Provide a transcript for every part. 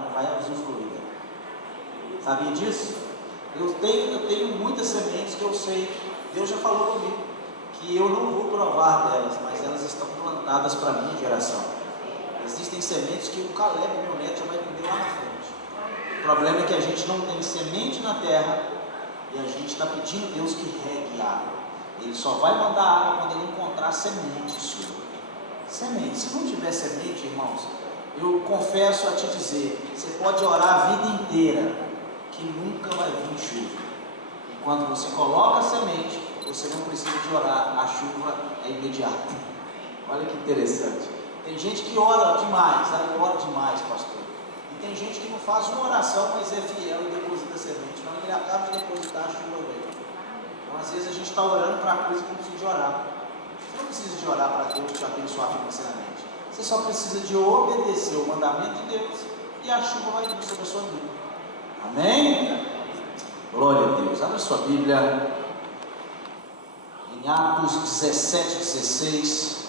não vai usufruir. Sabia disso? Eu tenho muitas sementes que eu sei, Deus já falou comigo, que eu não vou provar delas, mas elas estão plantadas para a minha geração. Existem sementes que o Caleb, meu neto, já vai comer lá na frente. O problema é que a gente não tem semente na terra e a gente está pedindo a Deus que regue água. Ele só vai mandar água quando ele encontrar semente sua. Semente. Se não tiver semente, irmãos, eu confesso a te dizer, você pode orar a vida inteira, que nunca vai vir chuva. E quando você coloca a semente, você não precisa de orar, a chuva é imediata. Olha que interessante. Tem gente que ora demais, ora demais, pastor. E tem gente que não faz uma oração, mas é fiel e deposita a semente. Quando ele acaba de depositar, a chuva vem. Então, às vezes a gente está orando para coisa que não precisa de orar. Você não precisa de orar para Deus te abençoar financeiramente. Você só precisa de obedecer o mandamento de Deus e a chuva vai vir sobre a sua vida. Amém? Glória a Deus. Abra sua Bíblia em Atos 17, 16.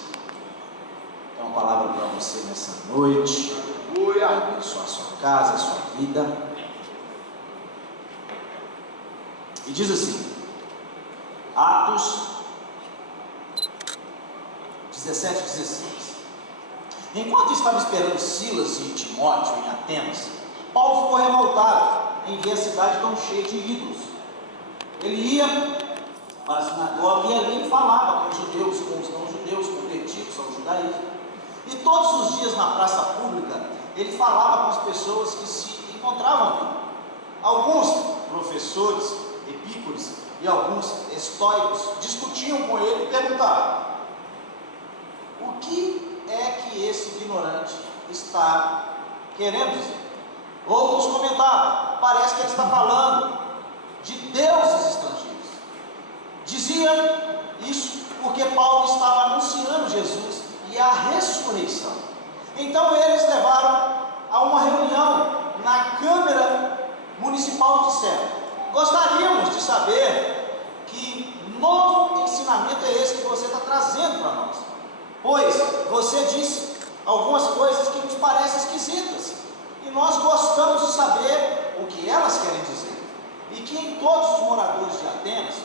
Tem uma palavra para você nessa noite. Abençoar a sua casa, a sua vida. E diz assim, Atos 17, 16. Enquanto estava esperando Silas e Timóteo em Atenas, Paulo ficou revoltado em ver a cidade tão cheia de ídolos. Ele ia para a sinagoga e ali falava com os judeus, com os não-judeus, convertidos ao judaísmo. E todos os dias na praça pública, ele falava com as pessoas que se encontravam ali. Alguns professores, epícuros e alguns estoicos discutiam com ele e perguntavam: o que é que esse ignorante está querendo dizer? Outros comentavam: parece que ele está falando de deuses estrangeiros. Dizia isso porque Paulo estava anunciando Jesus e a ressurreição. Então eles levaram a uma reunião na Câmara Municipal de Céu. Gostaríamos de saber que novo ensinamento é esse que você está trazendo para nós, pois você disse algumas coisas que nos parecem esquisitas e nós gostamos de saber o que elas querem dizer, e que em todos os moradores de Atenas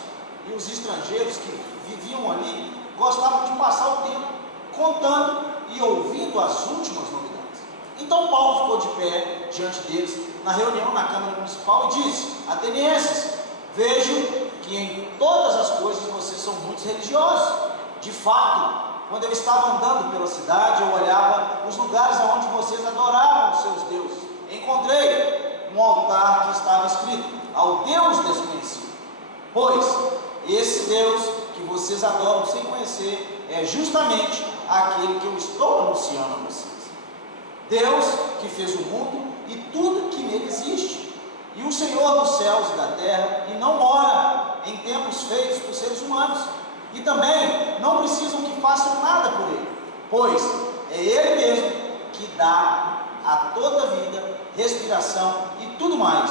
e os estrangeiros que viviam ali gostavam de passar o tempo contando e ouvindo as últimas novidades. Então Paulo ficou de pé diante deles na reunião na Câmara Municipal e disse: atenienses, vejo que em todas as coisas vocês são muito religiosos. De fato, quando eu estava andando pela cidade, eu olhava os lugares onde vocês adoravam os seus deuses. Encontrei um altar que estava escrito: ao Deus desconhecido. Pois esse Deus que vocês adoram sem conhecer é justamente aquele que eu estou anunciando a vocês. Deus que fez o mundo e tudo que nele existe, e o Senhor dos céus e da terra, e não mora em templos feitos por seres humanos, e também não precisam que façam nada por ele, pois é ele mesmo que dá a toda vida, respiração e tudo mais.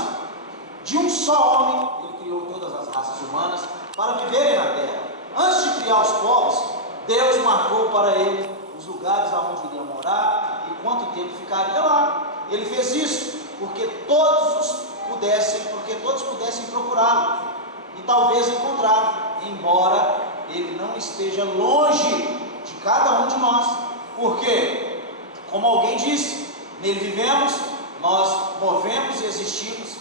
De um só homem ele criou todas as raças humanas para viverem na terra. Antes de criar os povos, Deus marcou para ele os lugares aonde iria morar e quanto tempo ficaria lá. Ele fez isso porque todos pudessem procurá-lo e talvez encontrá-lo, embora ele não esteja longe de cada um de nós. Porque, como alguém disse, nele vivemos, nós movemos e existimos.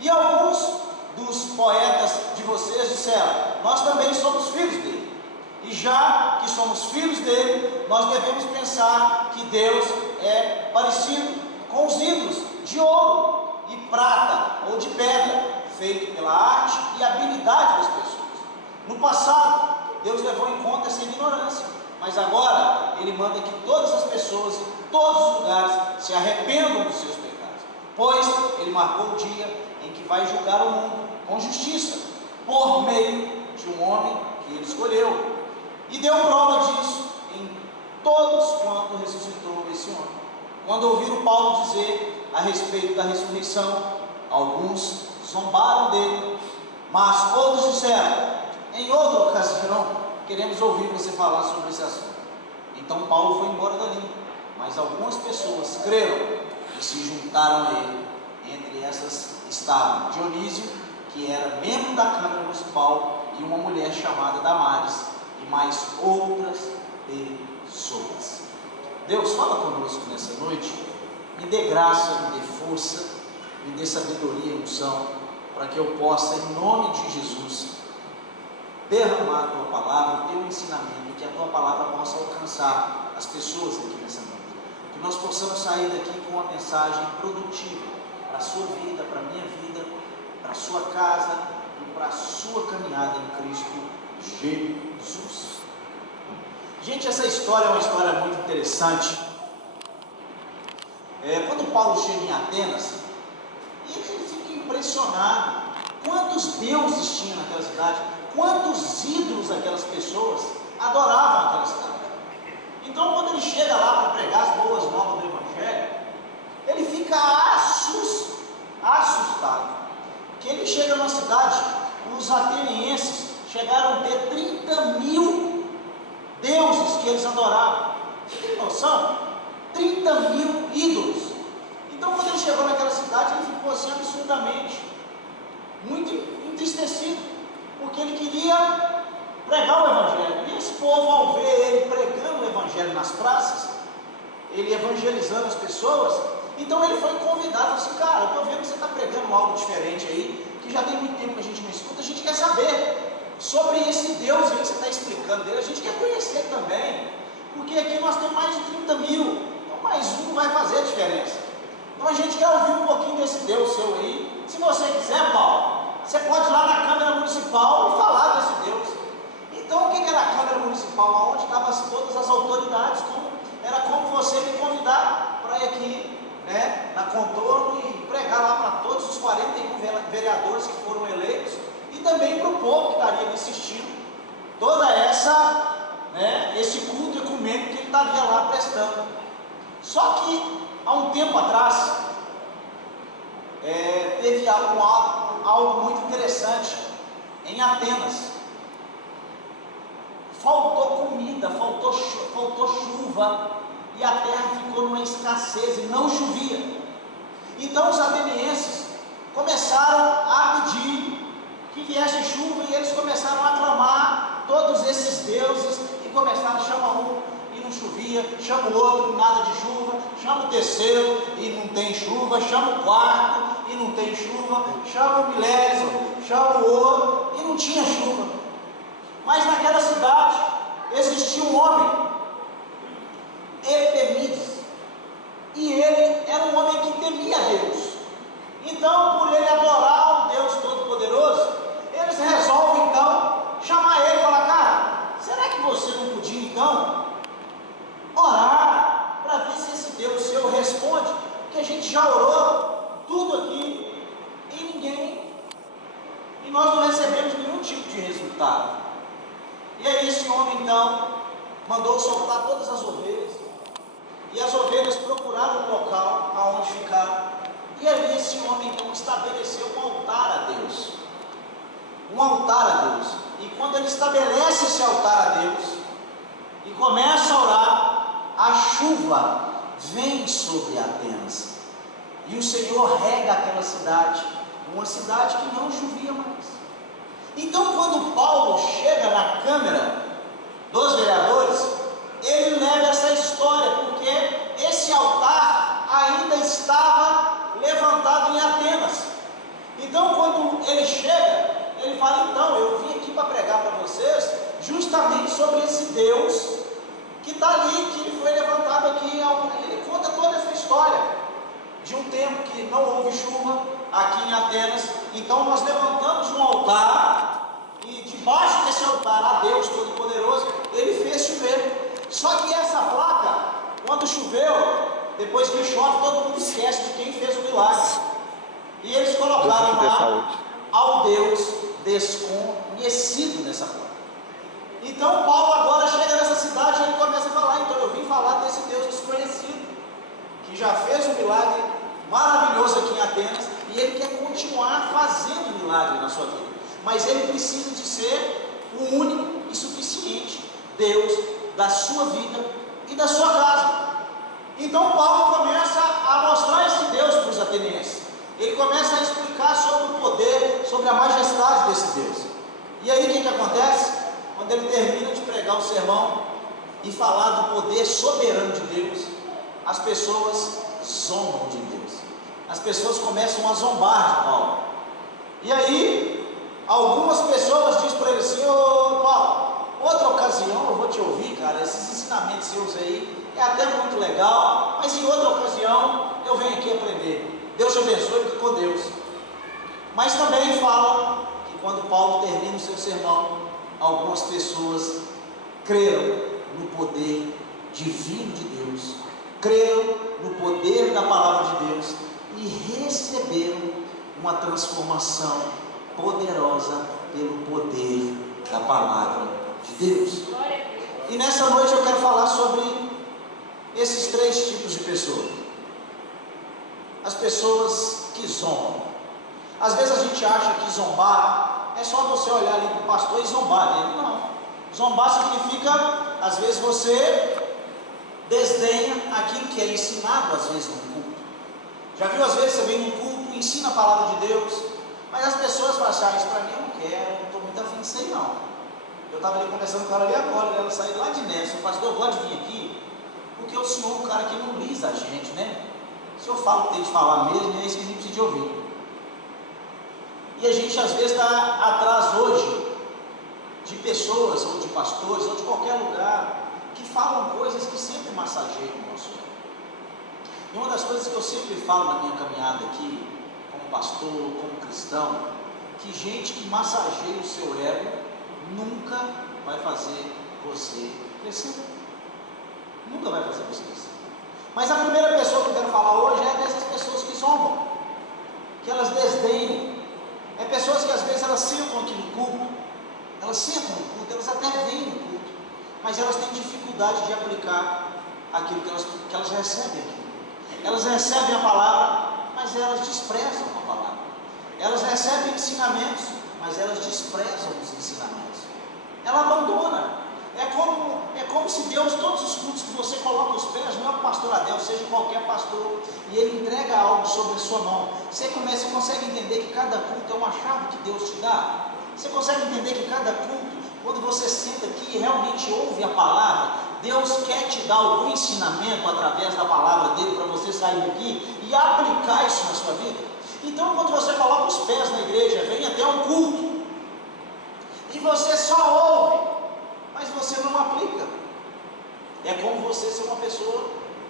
E alguns dos poetas de vocês disseram: nós também somos filhos dele. E já que somos filhos dele, nós devemos pensar que Deus é parecido com os ídolos de ouro e prata ou de pedra, feito pela arte e habilidade das pessoas. No passado, Deus levou em conta essa ignorância, mas agora Ele manda que todas as pessoas em todos os lugares se arrependam dos seus pecados, pois Ele marcou o dia em que vai julgar o mundo com justiça, por meio de um homem que Ele escolheu, e deu prova disso em todos quanto ressuscitou esse homem. Quando ouviram Paulo dizer a respeito da ressurreição, alguns zombaram dele, mas outros disseram: em outra ocasião queremos ouvir você falar sobre esse assunto. Então Paulo foi embora dali, mas algumas pessoas creram e que se juntaram a ele. Entre essas estavam Dionísio, que era membro da Câmara Municipal, e uma mulher chamada Damares, e mais outras pessoas. Deus, fala conosco nessa noite, me dê graça, me dê força, me dê sabedoria e unção, para que eu possa, em nome de Jesus, derramar a tua palavra, o teu ensinamento, que a tua palavra possa alcançar as pessoas aqui nessa noite. Que nós possamos sair daqui com uma mensagem produtiva para a sua vida, para a minha vida, para a sua casa e para a sua caminhada em Cristo Jesus. Gente, essa história é uma história muito interessante. Quando Paulo chega em Atenas, ele fica impressionado. Quantos deuses tinha naquela cidade? Quantos ídolos aquelas pessoas adoravam naquela cidade? Então, quando ele chega lá para pregar as boas novas do Evangelho, ele fica assustado. Porque ele chega numa cidade, os atenienses chegaram a ter 30.000 deuses que eles adoravam. Você tem noção? 30.000 ídolos. Então, quando ele chegou naquela cidade, ele ficou assim absurdamente muito entristecido, porque ele queria pregar o Evangelho. E esse povo, ao ver ele pregando o Evangelho nas praças, ele evangelizando as pessoas, então ele foi convidado, assim, cara, eu estou vendo que você está pregando algo diferente aí, que já tem muito tempo que a gente não escuta, a gente quer saber sobre esse Deus aí que você está explicando dele, a gente quer conhecer também, porque aqui nós temos mais de 30.000, então mais um vai fazer a diferença. Então a gente quer ouvir um pouquinho desse Deus seu aí. Se você quiser, Paulo, você pode ir lá na Câmara Municipal e falar desse Deus. Então, o que era a Câmara Municipal? Onde estavam todas as autoridades? Era como você me convidar para ir aqui, né, na Contorno e pregar lá para todos os 41 vereadores que foram eleitos e também para o povo que estaria ali assistindo toda esse culto ecumênico que ele estaria lá prestando. Só que, há um tempo atrás, teve algo muito interessante em Atenas. Faltou comida, faltou chuva, e a terra ficou numa escassez e não chovia. Então os atenienses começaram a pedir que viesse chuva, e eles começaram a aclamar todos esses deuses, e começaram a chamar um e não chovia, chama o outro, nada de chuva, chama o terceiro e não tem chuva, chama o quarto e não tem chuva, chama o milésimo, chama o outro e não tinha chuva. Mas naquela cidade existia um homem, Epimenides, e ele era um homem que temia Deus. Então, por ele adorar o Deus Todo-Poderoso, eles resolvem então chamar ele e falar: cara, será que você não podia então orar para ver se esse Deus seu responde? Porque a gente já orou tudo aqui e nós não recebemos nenhum tipo de resultado. E aí esse homem então mandou soltar todas as ovelhas, e as ovelhas procuraram um local aonde ficaram, e ali esse homem então estabeleceu um altar a Deus. Um altar a Deus. E quando ele estabelece esse altar a Deus e começa a orar, a chuva vem sobre Atenas, e o Senhor rega aquela cidade, uma cidade que não chovia mais. Então, quando Paulo chega na Câmara dos Vereadores, ele leva essa história, porque esse altar ainda estava levantado em Atenas. Então, quando ele chega, ele fala: então, eu vim aqui para pregar para vocês justamente sobre esse Deus que está ali, que ele foi levantado aqui. Ele conta toda essa história de um tempo que não houve chuva aqui em Atenas. Então nós levantamos um altar, e debaixo desse altar a Deus Todo-Poderoso, ele fez chover. Só que essa placa, quando choveu, depois que chove, todo mundo esquece de quem fez o milagre, e eles colocaram lá ao Deus desconhecido nessa placa. Então Paulo agora chega nessa cidade e ele começa a falar: então eu vim falar desse Deus desconhecido, que já fez um milagre maravilhoso aqui em Atenas, e ele quer continuar fazendo milagre na sua vida, mas ele precisa de ser o único e suficiente Deus da sua vida e da sua casa. Então Paulo começa a mostrar esse Deus para os atenienses. Ele começa a explicar sobre o poder, sobre a majestade desse Deus. E aí o que acontece? Quando ele termina de pregar o sermão e falar do poder soberano de Deus, as pessoas zombam de Deus. As pessoas começam a zombar de Paulo. E aí, algumas pessoas dizem para ele assim: ô Paulo, outra ocasião eu vou te ouvir, cara, esses ensinamentos seus aí é até muito legal, mas em outra ocasião eu venho aqui aprender. Deus te abençoe, fique com Deus. Mas também fala que quando Paulo termina o seu sermão, algumas pessoas creram no poder divino de Deus, creram no poder da palavra de Deus e receberam uma transformação poderosa pelo poder da palavra de Deus. E nessa noite eu quero falar sobre esses três tipos de pessoas. As pessoas que zombam. Às vezes a gente acha que zombar é só você olhar ali para o pastor e zombar dele. Não. Zombar significa, às vezes, você desdenha aquilo que é ensinado, às vezes, no culto. Já viu, às vezes, você vem num culto, ensina a palavra de Deus, mas as pessoas falam assim: isso para mim eu não quero, não estou muito afim disso aí não. Eu estava ali conversando com ela ali agora, ela saiu lá de Neves, o pastor, pode vir aqui, porque o senhor é um cara que não lisa a gente, né? Se eu falo o que tem de falar mesmo, é isso que a gente precisa de ouvir. E a gente às vezes está atrás hoje de pessoas, ou de pastores, ou de qualquer lugar, que falam coisas que sempre massageiam o nosso ego. E uma das coisas que eu sempre falo na minha caminhada aqui, como pastor, como cristão, que gente que massageia o seu ego nunca vai fazer você crescer. Nunca vai fazer você crescer. Mas a primeira pessoa que eu quero falar hoje é dessas pessoas que zombam, que elas desdenham. É pessoas que às vezes elas sentam aqui no culto, elas até vêm no culto, mas elas têm dificuldade de aplicar aquilo que elas recebem aqui. Elas recebem a palavra, mas elas desprezam a palavra. Elas recebem ensinamentos, mas elas desprezam os ensinamentos. Ela abandona. É como se Deus, todos os cultos que você coloca os pés, não é o pastor Adel, seja qualquer pastor, e ele entrega algo sobre a sua mão. Você consegue entender que cada culto é uma chave que Deus te dá? Você consegue entender que cada culto, quando você senta aqui e realmente ouve a palavra, Deus quer te dar algum ensinamento através da palavra dele para você sair daqui e aplicar isso na sua vida? Então, quando você coloca os pés na igreja, vem até um culto, e você só ouve, mas você não aplica. É como você ser uma pessoa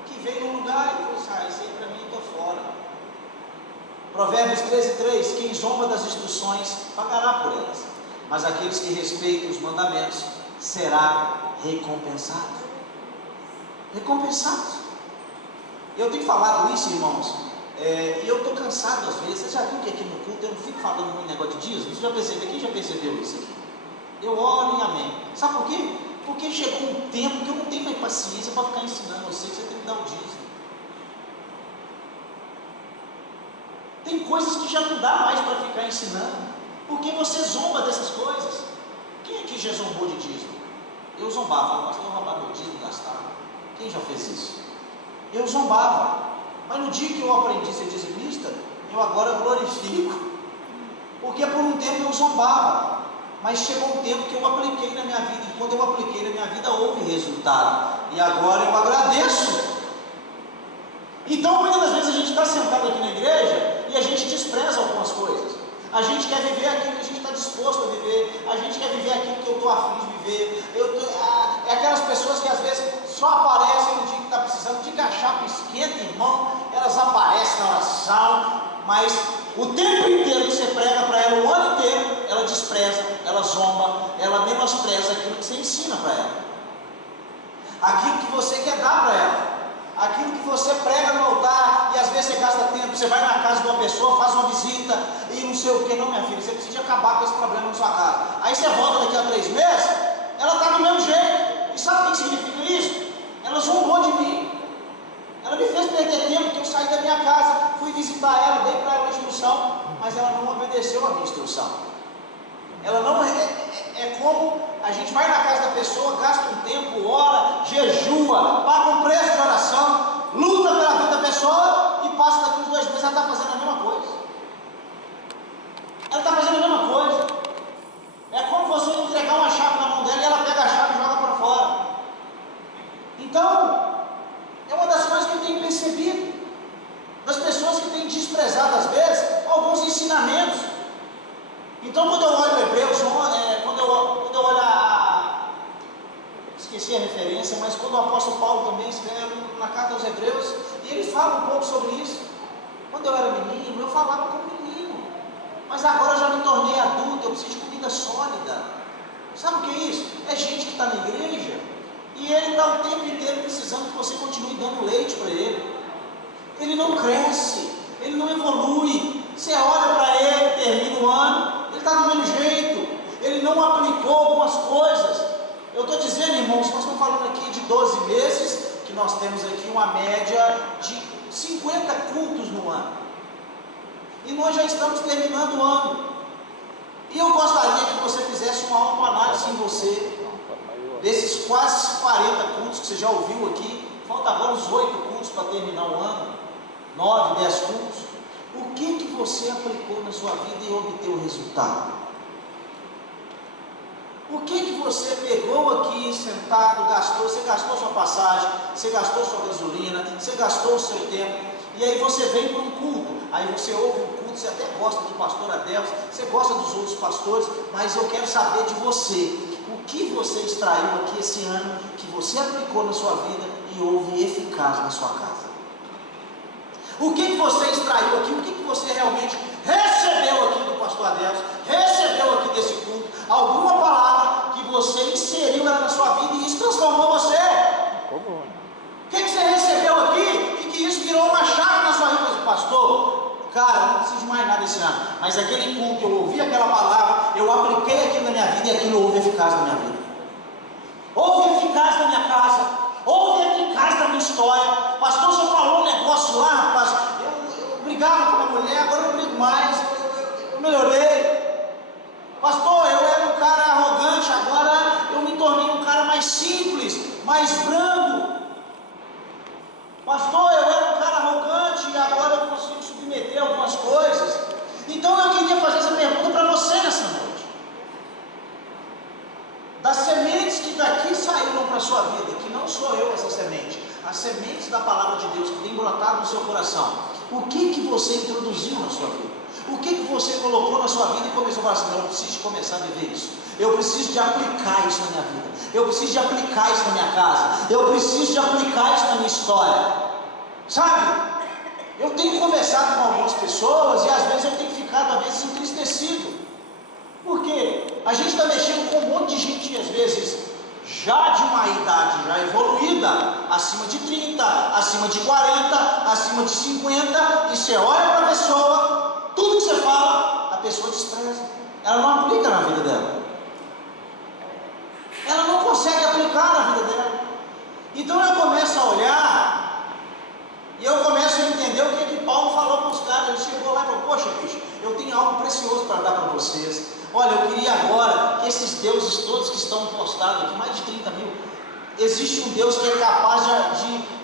que vem num lugar e você isso aí para mim eu estou fora. Provérbios 13:3: quem zomba das instruções pagará por elas, mas aqueles que respeitam os mandamentos será recompensado. Recompensados. Eu tenho falado isso, irmãos, e eu estou cansado às vezes. Você já viu que aqui no culto eu não fico falando muito negócio de dízimo? Você já percebeu? Quem já percebeu isso aqui? Eu oro e amém. Sabe por quê? Porque chegou um tempo que eu não tenho mais paciência para ficar ensinando você que você tem que dar o dízimo. Tem coisas que já não dá mais para ficar ensinando, porque você zomba dessas coisas. Quem aqui já zombou de dízimo? Eu zombava, pastor, eu roubava meu dízimo, gastava. Quem já fez isso? Eu zombava, mas no dia que eu aprendi a ser dizimista, eu agora glorifico, porque por um tempo eu zombava. Mas chegou um tempo que eu apliquei na minha vida, e quando eu apliquei na minha vida, houve resultado, e agora eu agradeço. Então, muitas das vezes a gente está sentado aqui na igreja, e a gente despreza algumas coisas. A gente quer viver aquilo que a gente está disposto a viver, a gente quer viver aquilo que eu estou afim de viver. É aquelas pessoas que às vezes só aparecem no dia que está precisando, de que a chapa esquenta, irmão, elas aparecem na oração, mas o tempo inteiro que você prega para ela, o ano inteiro, ela despreza, ela zomba, ela menospreza aquilo que você ensina para ela, aquilo que você quer dar para ela, aquilo que você prega no altar, e às vezes você gasta tempo, você vai na casa de uma pessoa, faz uma visita, e não sei o que. Não, minha filha, você precisa acabar com esse problema na sua casa. Aí você volta daqui a 3 meses, ela está do mesmo jeito. E sabe o que significa isso? Ela zombou de mim. Ela me fez perder tempo, que eu saí da minha casa, fui visitar ela, dei para ela uma instrução, mas ela não obedeceu a minha instrução. Ela não é como a gente vai na casa da pessoa, gasta um tempo, ora, jejua, paga um preço de oração, luta pela vida da pessoa e passa daqui uns 2 meses, ela está fazendo a mesma coisa. Ela está fazendo a mesma coisa. É como você entregar uma chave na mão dela e ela pega a chave e joga para fora. Então, é uma das coisas que eu tenho percebido, das pessoas que têm desprezado às vezes alguns ensinamentos. Então, quando eu olho Hebreus, quando eu olho esqueci a referência, mas quando o apóstolo Paulo também escreve na carta aos Hebreus, e ele fala um pouco sobre isso. Quando eu era menino, eu falava como menino, mas agora eu já me tornei adulto, eu preciso de comida sólida. Sabe o que é isso? É gente que está na igreja e ele está o tempo inteiro precisando que você continue dando leite para ele. Ele não cresce, ele não evolui. Você olha para ele, termina o ano, ele está do mesmo jeito, ele não aplicou algumas coisas. Eu estou dizendo, irmãos, nós estamos falando aqui de 12 meses, que nós temos aqui uma média de 50 cultos no ano. E nós já estamos terminando o ano. E eu gostaria que você fizesse uma autoanálise em você, desses quase 40 cultos que você já ouviu aqui. Falta agora uns 8 cultos para terminar o ano, 9, 10 cultos. O que você aplicou na sua vida e obteve o resultado? O que você pegou aqui sentado, gastou? Você gastou sua passagem, você gastou sua gasolina, você gastou o seu tempo, e aí você vem para um culto, aí você ouve um culto, você até gosta do pastor Adelson, você gosta dos outros pastores, mas eu quero saber de você. O que você extraiu aqui esse ano, que você aplicou na sua vida e houve eficaz na sua casa? O que você extraiu aqui? O que você realmente recebeu aqui do pastor Adelson? Recebeu aqui desse culto? Alguma palavra que você inseriu na sua vida e isso transformou você? O que você recebeu aqui e que isso virou uma chave na sua vida? Pastor, cara, eu não preciso de mais nada esse ano, mas aquele culto, eu ouvi aquela palavra, eu apliquei aquilo na minha vida e aquilo houve eficaz na minha vida. Houve eficaz na minha casa, houve eficaz na minha história. Pastor, você falou um negócio lá, rapaz, eu brigava com a minha mulher, agora eu não brigo mais, eu melhorei. Pastor, eu era um cara arrogante, agora eu me tornei um cara mais simples, mais brando. Pastor, eu era um cara arrogante e agora eu consigo submeter algumas coisas. Então eu queria fazer essa pergunta para você nessa noite. Das sementes que daqui saíram para a sua vida, que não sou eu essa semente, as sementes da palavra de Deus que tem brotado no seu coração, o que você introduziu na sua vida? O que você colocou na sua vida e começou a falar assim: eu preciso de começar a viver isso, eu preciso de aplicar isso na minha vida, eu preciso de aplicar isso na minha casa, eu preciso de aplicar isso na minha história. Sabe, eu tenho conversado com algumas pessoas e às vezes eu tenho ficado entristecido, porque a gente está mexendo com um monte de gente, às vezes já de uma idade já evoluída, acima de 30, acima de 40, acima de 50, e você olha para a pessoa, tudo que você fala, a pessoa despreza, ela não aplica na vida dela, ela não consegue aplicar na vida dela. Então eu começo a olhar e eu começo a entender o que Paulo falou para os caras. Ele chegou lá e falou: poxa, bicho, eu tenho algo precioso para dar para vocês. Olha, eu queria agora que esses deuses todos que estão postados aqui, mais de 30 mil, existe um Deus que é capaz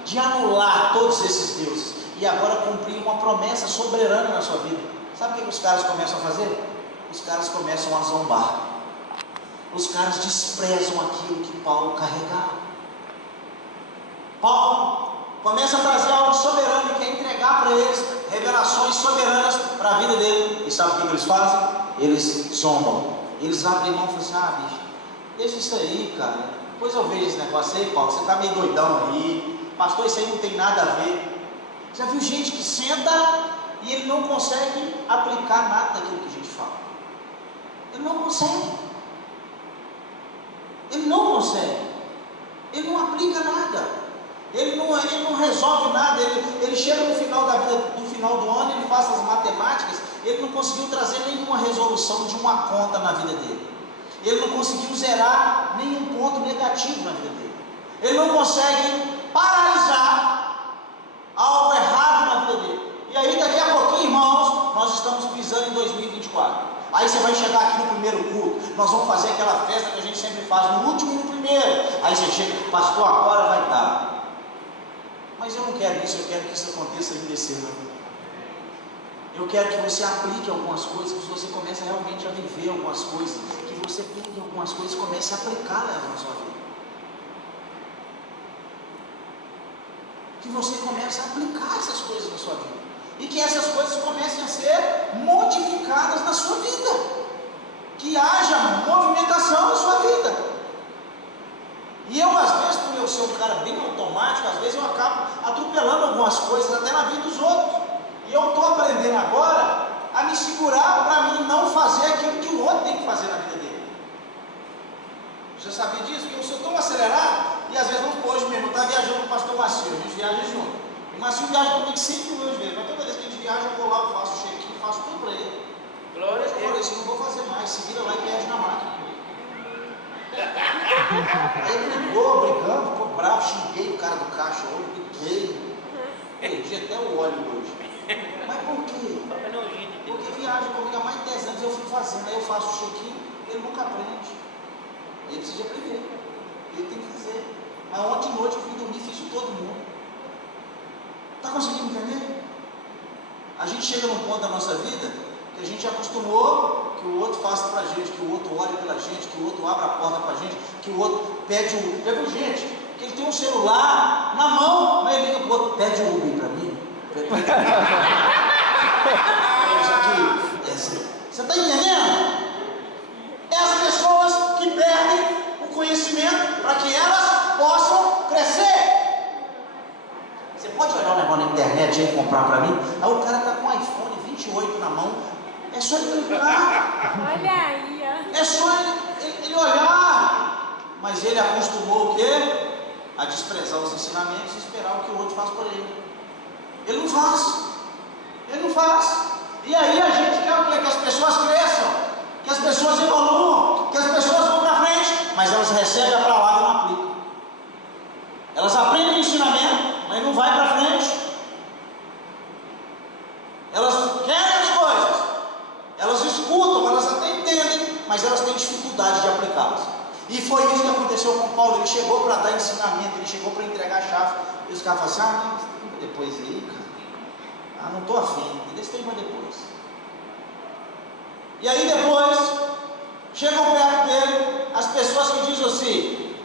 de anular todos esses deuses e agora cumprir uma promessa soberana na sua vida. Sabe o que os caras começam a fazer? Os caras começam a zombar, os caras desprezam aquilo que Paulo carregava. Paulo começa a trazer algo soberano e quer entregar para eles revelações soberanas para a vida dele. E sabe o que eles fazem? Eles zombam, eles abrem mão e falam assim: ah, bicho, deixa isso aí, cara, depois eu vejo esse negócio aí. Paulo, você está meio doidão aí, pastor, isso aí não tem nada a ver. Já viu gente que senta e ele não consegue aplicar nada daquilo que a gente fala? Ele não consegue, ele não consegue, ele não aplica nada. Ele não resolve nada. Ele chega no final da vida, no final do ano, ele faz as matemáticas, ele não conseguiu trazer nenhuma resolução de uma conta na vida dele, ele não conseguiu zerar nenhum ponto negativo na vida dele, ele não consegue paralisar algo errado na vida dele. E aí daqui a pouquinho, irmãos, nós estamos pisando em 2024. Aí você vai chegar aqui no primeiro culto, nós vamos fazer aquela festa que a gente sempre faz, no último e no primeiro. Aí você chega: pastor, agora vai dar. Mas eu não quero isso, eu quero que isso aconteça ainda esse ano. Eu quero que você aplique algumas coisas, que você comece realmente a viver algumas coisas, que você pegue algumas coisas e comece a aplicá-las na sua vida. Que você comece a aplicar essas coisas na sua vida. E que essas coisas comecem a ser modificadas na sua vida. Que haja movimentação na sua vida. E eu, às vezes, por eu ser um cara bem automático, às vezes eu acabo atropelando algumas coisas até na vida dos outros. E eu estou aprendendo agora a me segurar para mim não fazer aquilo que o outro tem que fazer na vida dele. Já sabia disso? Porque eu sou tão acelerado, e às vezes, hoje mesmo, eu estava viajando com o pastor Macio, a gente viaja junto. O Macio viaja comigo 5 milhões de vezes, mas toda vez que a gente viaja, eu vou lá, eu faço o check-in, faço tudo para ele. Glória a Eu falei Deus. assim, não vou fazer mais, se vira lá e perde na máquina. Aí ele brigando, ficou bravo, xinguei o cara do caixa hoje, briguei. Perdi até o óleo hoje. Mas por quê? Porque viaja comigo há mais de 10 anos, eu fui fazendo, aí eu faço o check-in, ele nunca aprende. Ele precisa aprender, ele tem que fazer. Mas ontem de noite eu fui dormir, fiz de todo mundo. Está conseguindo entender? A gente chega num ponto da nossa vida que a gente acostumou que o outro faça pra gente, que o outro olhe pela gente, que o outro abra a porta pra gente, que o outro pede o... Já viu gente que ele tem um celular na mão, mas ele liga pro outro, pede o Uber pra mim. Você está entendendo? É as pessoas que perdem o conhecimento para que elas possam crescer. Você pode olhar um negócio na internet e comprar para mim? Aí o cara está com um iPhone 28 na mão. É só ele clicar. Olha aí, ó. É só ele olhar. Mas ele acostumou o quê? A desprezar os ensinamentos e esperar o que o outro faz por ele. Ele não faz. Ele não faz. E aí a gente quer o quê? Que as pessoas cresçam, que as pessoas evoluam, que as pessoas vão para frente, mas elas recebem a palavra e não aplicam. Elas aprendem o ensinamento, mas não vai para frente. Elas querem as coisas, elas escutam, elas até entendem, mas elas têm dificuldade de aplicá-las. E foi isso que aconteceu com Paulo. Ele chegou para dar ensinamento, ele chegou para entregar a chave, e os caras falaram assim, não, depois aí, cara. Ah, não estou afim, deixa eu ir para depois. E aí depois, chegam perto dele as pessoas que dizem assim,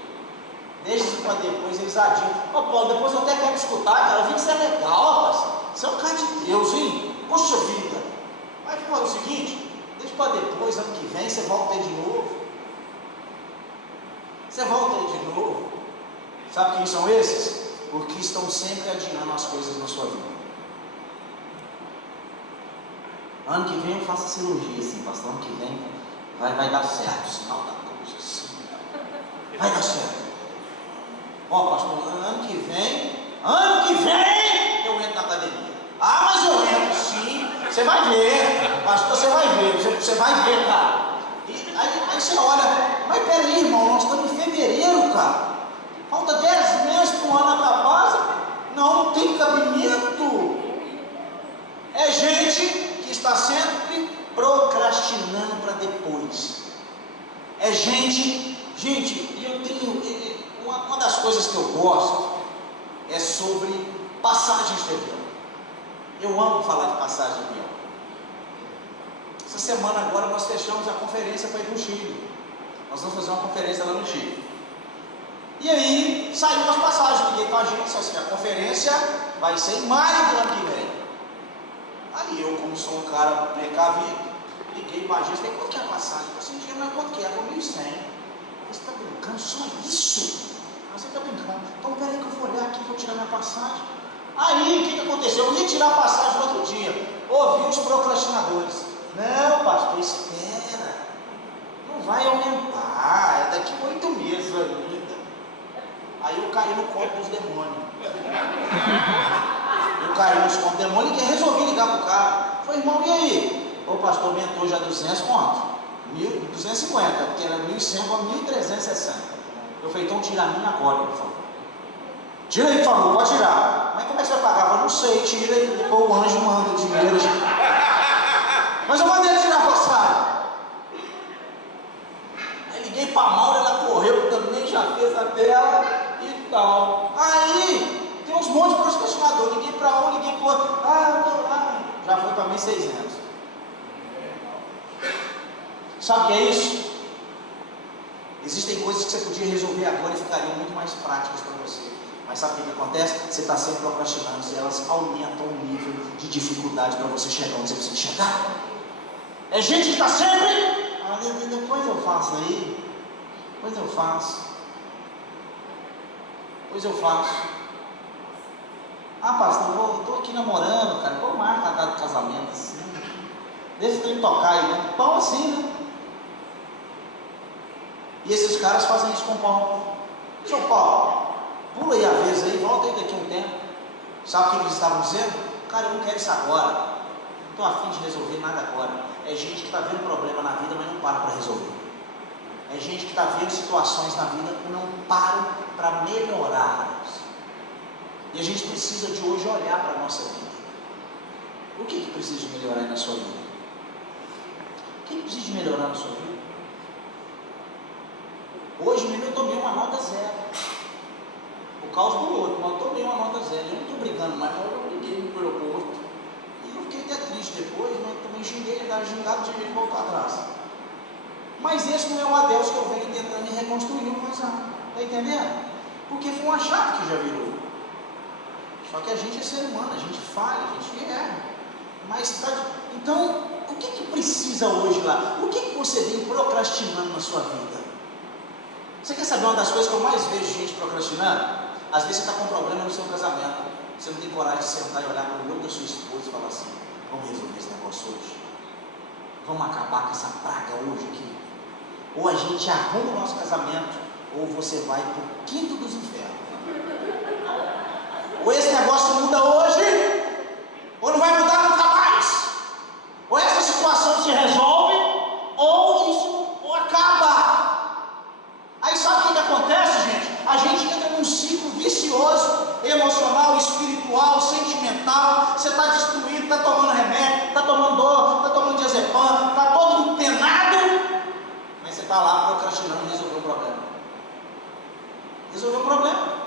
deixa isso para depois, eles adiam. Ô Paulo, depois eu até quero escutar, cara, eu vi que você é legal, rapaz. Você é um cara de Deus, hein? Poxa vida. Mas pô, é o seguinte, deixa para depois, ano que vem, você volta aí de novo. Você volta aí de novo. Sabe quem são esses? Porque estão sempre adiando as coisas na sua vida. Ano que vem eu faço a cirurgia, assim, pastor. Ano que vem vai dar certo, sinal da cruz, assim. Vai dar certo. Ó, pastor, ano que vem eu entro na academia. Ah, mas eu entro sim. Você vai ver, pastor, você vai ver, cara. E aí você olha, mas peraí, irmão, nós estamos em fevereiro, cara. Falta 10 meses para o ano acabar. Não tem cabimento. É gente que está sempre procrastinando para depois. É gente, e eu tenho, uma das coisas que eu gosto é sobre passagens de avião. Eu amo falar de passagem de avião. Essa semana agora nós fechamos a conferência para ir para o Chile. Nós vamos fazer uma conferência lá no Chile. E aí saiu as passagens, liguei com a agência, assim, a conferência vai ser em maio do ano que vem. Aí eu, como sou um cara precavido, liguei para a agência, falei, quanto que é a passagem? Eu falei, dinheiro, mas quanto que é? Eu falei, 1.100. Você está brincando? Só isso? Você está brincando? Então peraí que eu vou olhar aqui, vou tirar minha passagem. Aí, o que aconteceu? Eu ia tirar a passagem no outro dia, ouvi os procrastinadores. Não, pastor, espera. Não vai aumentar, é daqui a 8 meses ainda. Aí eu caí no conto dos demônios. Eu caí nos contos dos demônios e resolvi ligar para o cara. Falei, irmão, e aí? O pastor aumentou já 200 conto. 1.250, porque era 1.100 para 1.360. Eu falei, então tira a minha agora, por favor. Tira aí, por favor, pode tirar. Mas como é que você vai pagar? Eu não sei, tira aí, depois o anjo manda o dinheiro. Mas eu mandei tirar a passagem. Aí liguei para a Maura, ela correu também, já fez a dela e tal. Aí, o que Tem uns montes de procrastinador, liguei para um, liguei para outro, já foi para 1.600. Sabe o que é isso? Existem coisas que você podia resolver agora e ficariam muito mais práticas para você. Mas sabe o que acontece? Você está sempre procrastinando e elas aumentam o nível de dificuldade para você chegar onde você precisa chegar. É gente que está sempre, depois eu faço aí, depois eu faço. Pastor, estou aqui namorando, cara, vou marcar a data de casamento assim. Deixa eu tocar aí, né? Pão assim, né? E esses caras fazem isso com o Paulo. Seu Paulo, pula aí a vez aí, volta aí daqui a um tempo. Sabe o que eles estavam dizendo? Cara, eu não quero isso agora. Não estou afim de resolver nada agora. É gente que está vendo problema na vida, mas não para resolver. É gente que está vendo situações na vida e não para melhorar. E a gente precisa de hoje olhar para a nossa vida. O que precisa de melhorar aí na sua vida? O que precisa de melhorar na sua vida? Hoje mesmo eu tomei uma nota 0. Por causa do outro, mas eu tomei uma nota 0. Eu não estou brigando mais, mas eu briguei no aeroporto. E eu fiquei até triste depois, mas também xinguei, gingado de jeito de voltar atrás. Mas esse não é o Adeus que eu venho tentando me reconstruir o mais rápido. Está entendendo? Porque foi uma chave que já virou. Só que a gente é ser humano, a gente falha, a gente erra. Mas então, o que precisa hoje lá? O que você vem procrastinando na sua vida? Você quer saber uma das coisas que eu mais vejo gente procrastinando? Às vezes você está com um problema no seu casamento. Você não tem coragem de sentar e olhar para o olho da sua esposa e falar assim: vamos resolver esse negócio hoje? Vamos acabar com essa praga hoje aqui? Ou a gente arruma o nosso casamento, ou você vai para o quinto dos infernos. Ou esse negócio muda hoje, ou não vai mudar nunca mais. Ou essa situação se resolve, ou isso acaba. Aí sabe o que acontece, gente? A gente entra num ciclo vicioso, emocional, espiritual, sentimental. Você está destruído, está tomando remédio, está tomando dor, está tomando diazepam, está todo empenado, mas você está lá procrastinando resolver o problema. Resolveu o problema.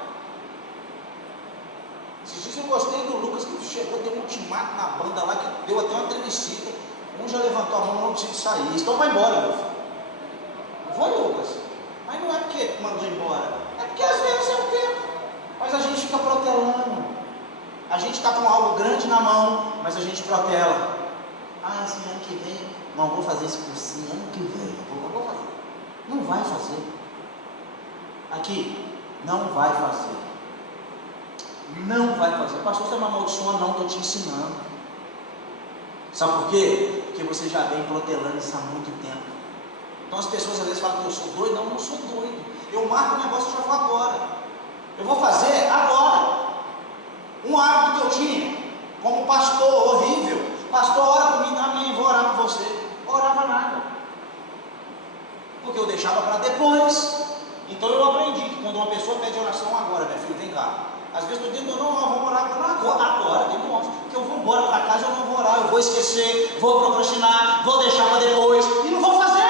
Esses dias eu gostei do Lucas, que chegou, deu um ultimato na banda lá, que deu até uma tremecida. Um já levantou a mão, não precisa sair. Então vai embora, meu filho. Vou, Lucas. Mas não é porque mandou embora, é porque às vezes é o tempo. Mas a gente fica protelando. A gente está com algo grande na mão, mas a gente protela. Esse ano que vem, não vou fazer esse cursinho, ano que vem, vou fazer. Não vai fazer. Aqui, não vai fazer. Não vai fazer. Pastor, você é uma amaldiçoa? Não, estou te ensinando. Sabe por quê? Porque você já vem protelando isso há muito tempo. Então as pessoas às vezes falam que eu sou doido. Não, eu não sou doido. Eu marco o negócio e já vou agora. Eu vou fazer agora. Um hábito que eu tinha, como pastor, horrível. Pastor, ora por mim, amém, vou orar por você. Orava nada. Porque eu deixava para depois. Então eu aprendi que quando uma pessoa pede oração agora, meu filho, vem cá. Às vezes eu estou dizendo, não, vamos orar agora, demonstra. Porque eu vou embora para casa, eu não vou orar, eu vou esquecer, vou procrastinar, vou deixar para depois e não vou fazer.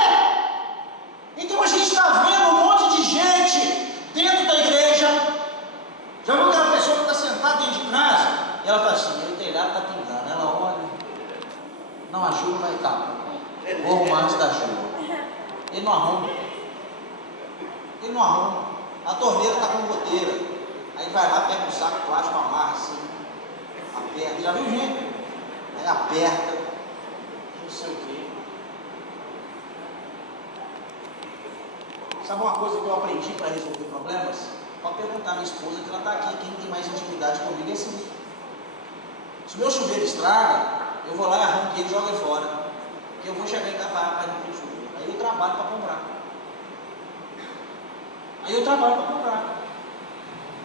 Então a gente está vendo um monte de gente dentro da igreja. Já viu aquela pessoa que está sentada dentro de casa e ela está assim, o telhado está pingando. Ela olha, não, a chuva vai estar. Vou arrumar antes da chuva. Ele não arruma. A torneira está com goteira. Aí vai lá, pega um saco plástico, amarra assim, aperta. Já viu gente? Aí aperta, não sei o quê. Sabe uma coisa que eu aprendi para resolver problemas? Pode perguntar à minha esposa, que ela está aqui, quem tem mais intimidade comigo é assim. Se o meu chuveiro estraga, eu vou lá e arranco ele e jogo ele fora. Porque eu vou chegar em casa, mas não tem chuveiro. Aí eu trabalho para comprar.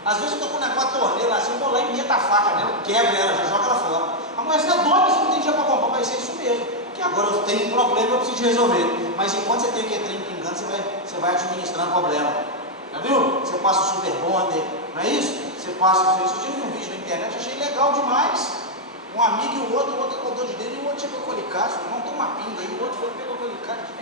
Às vezes eu estou com um negócio de torneira assim, eu vou lá e meto a faca nela, quebro ela, já jogo ela fora. A mulher, você é doida, você não tem dinheiro para comprar, vai ser isso mesmo. Porque agora eu tenho um problema e eu preciso resolver. Mas enquanto você tem aquele trem pingando, você vai administrando o problema. Já viu? Você passa o super bonder, não é isso? Você passa, eu tive um vídeo na internet, achei legal demais. Um amigo e o outro acordou de dele e o outro chegou com o alicate, falou, não, toma uma pinga aí, o outro foi, pegou o alicate.